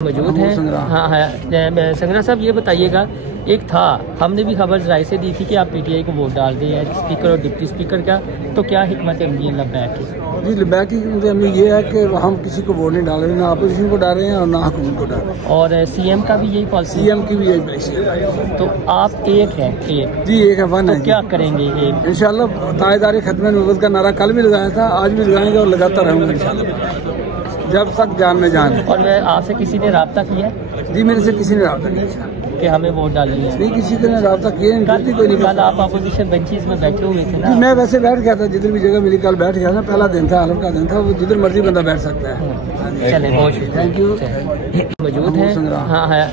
मौजूद हैं। हाँ हाँ संगरा साहब, ये बताइएगा, एक था हमने भी खबर राय से दी थी कि आप पीटीआई को वोट डाल दें स्पीकर और डिप्टी स्पीकर का, तो क्या हिकमत अमली है लब्बैक की? जी, लब्बैक की अमली ये है कि हम किसी को वोट नहीं डाल रहे, ना अपोजिशन को डाल रहे हैं और ना हुकूमत को डाल रहे हैं। और सीएम का भी यही पॉलिसी? सीएम की भी यही पॉलिसी है। तो आप एक है? एक जी, एक है, वन तो है। क्या करेंगे? एक इंशाल्लाह तायेदारी खत्म नबूवत का नारा कल भी लगाया था, आज भी लगाएंगे और लगाता रहूंगा इंशाल्लाह जब तक जान में जान। और आपसे किसी ने रब्ता किया? जी, मेरे से किसी ने रब्ता नहीं किया कि हमें वोट डालनी है? नहीं, किसी ने रब्ता किया नहीं, कोई नहीं। कल आप अपोजिशन बेंचेस में बैठे हुए थे ना? मैं वैसे बैठ गया था, जिधर भी जगह मिली कल बैठ गया था। पहला दिन था, आलम का दिन था, वो जिधर मर्जी बंदा बैठ सकता है। चले, बहुत शुक्रिया, थैंक यू। मौजूद हैं। हाँ हाँ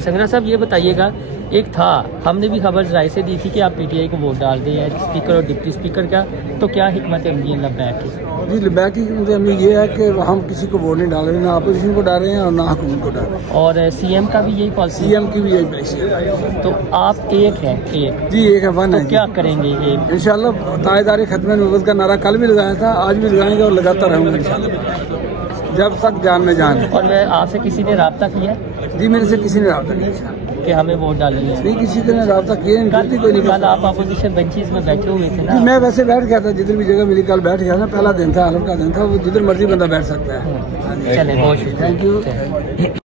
संगरा साहब, ये बताइएगा, एक था हमने भी खबर राय से दी थी कि आप पीटीआई को वोट डाल दें स्पीकर और डिप्टी स्पीकर का, तो क्या हिकमत अमली है लब्बैक की? जी, लब्बैक की अमली ये है कि हम किसी को वोट नहीं डाल रहे, ना अपोजिशन को डाल रहे हैं और ना हुकूमत को डाल रहे हैं। और सीएम का भी यही पॉलिसी? सीएम की भी यही पॉलिसी है। तो आप एक है? एक जी, एक है, वन तो है। क्या करेंगे? एक इंशाल्लाह तायेदारी खत्म नबूवत का नारा कल भी लगाया था, आज भी लगाएंगे और लगाता रहूंगा इंशाल्लाह जब तक जान में जान। और आपसे किसी ने रब्ता किया? जी, मेरे से किसी ने रब्ता नहीं किया कि हमें वोट डालनी है? नहीं, किसी ने रब्ता किया नहीं, कोई नहीं। कल आप अपोजिशन बेंचेस में बैठे हुए थे ना? मैं वैसे बैठ गया था, जिधर भी जगह मिली कल बैठ गया था। पहला दिन था, आलम का दिन था, वो जिधर मर्जी बंदा बैठ सकता है। चले, बहुत शुक्रिया, थैंक यू।